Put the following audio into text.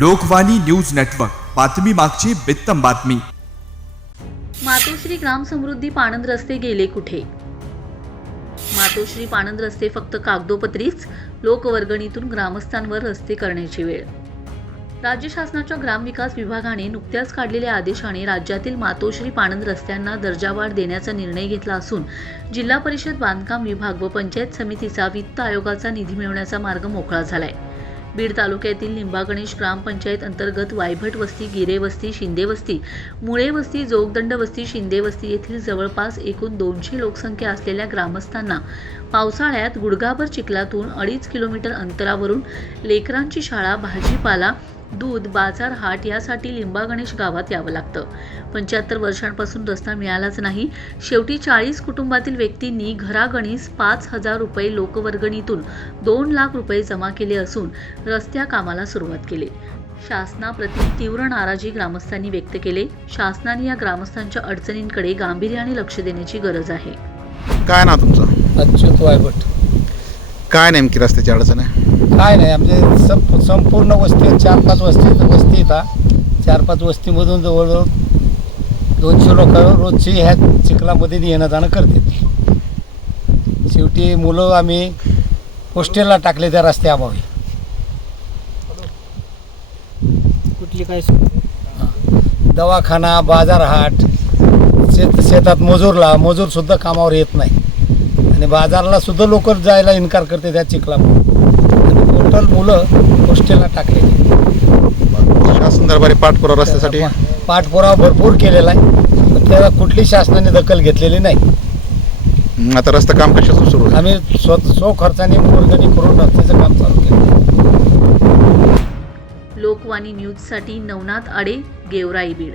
Lokvani news network. बातमी मागची बित्तम बातमी. मातोश्री ग्राम समृद्धी पाणंद रस्ते गेले कुठे? मातोश्री पाणंद रस्ते फक्त कागदोपत्रीच लोकवर्गणीतून ग्रामस्थांवर रस्ते करण्याची वेळ. राज्य शासनाच्या ग्रामविकास विभागाने नुकत्याच काढलेल्या आदेशाने राज्यातील मातोश्री पाणंद रस्त्यांना दर्जावाढ देण्याचा निर्णय घेतला असून जिल्हा परिषद बांधकाम विभाग व पंचायत समितीचा वित्त आयोगाचा निधी मिळवण्याचा मार्ग मोकळा झाला आहे बीड तालुक्यातील लिंबा गणेश ग्रामपंचायत अंतर्गत वायभट वस्ती गिरे वस्ती शिंदे वस्ती मुळे वस्ती जोगदंड वस्ती शिंदे वस्ती येथील जवळपास एकूण दोनशे लोकसंख्या असलेल्या ग्रामस्थांना पावसाळ्यात गुडगाभर चिखलातून अडीच किलोमीटर अंतरावरून लेकरांची शाळा भाजीपाला दूध बाजार हाट यासाठी लिंबा गणेश गावात यावं लागतं. पंच्याहत्तर वर्षांपासून रस्ता मिळालाच नाही. शेवटी चाळीस कुटुंबातील व्यक्तींनी घरागणीस पाच हजार रुपये लोकवर्गणीतून दोन लाख रुपये जमा केले असून रस्त्या कामाला सुरुवात केली. शासनाप्रती तीव्र नाराजी ग्रामस्थांनी व्यक्त केले. शासनाने या ग्रामस्थांच्या अडचणींकडे गांभीर्याने लक्ष देण्याची गरज आहे. काय ना तुमचं? अच्युत वायभट. काय नेमकी रस्त्याची अडचण आहे? काय नाही आमचे संप संपूर्ण वस्ती चार पाच वस्ती वस्ती येतात चार पाच वस्तीमधून जवळजवळ दोनशे लोक रोजची ह्या चिखलामध्ये येणं जाणं करतात. शेवटी मुलं आम्ही हॉस्टेलला टाकले त्या रस्त्याअभावी कुठली काय दवाखाना बाजारहाट शेत शेतात मजूरला मजूरसुद्धा कामावर येत नाही. आणि बाजारला सुद्धा लोक जायला इन्कार करते त्या चिखलामुळे आणि टोटल मुलं हॉस्टेलला टाकलेली शासन दरबारी पाठपुरावा रस्त्यासाठी? पाठपुरावा भरपूर केलेला आहे. पण त्याला कुठली शासनाने दखल घेतलेली नाही. हं, आता रस्ता काम कशाचं सुरू आहे? आम्ही स्व स्व खर्चाने वर्गणी करून रस्त्याचं काम चालू केलं. लोकवाणी न्यूजसाठी नवनाथ आडे गेवराई बीड.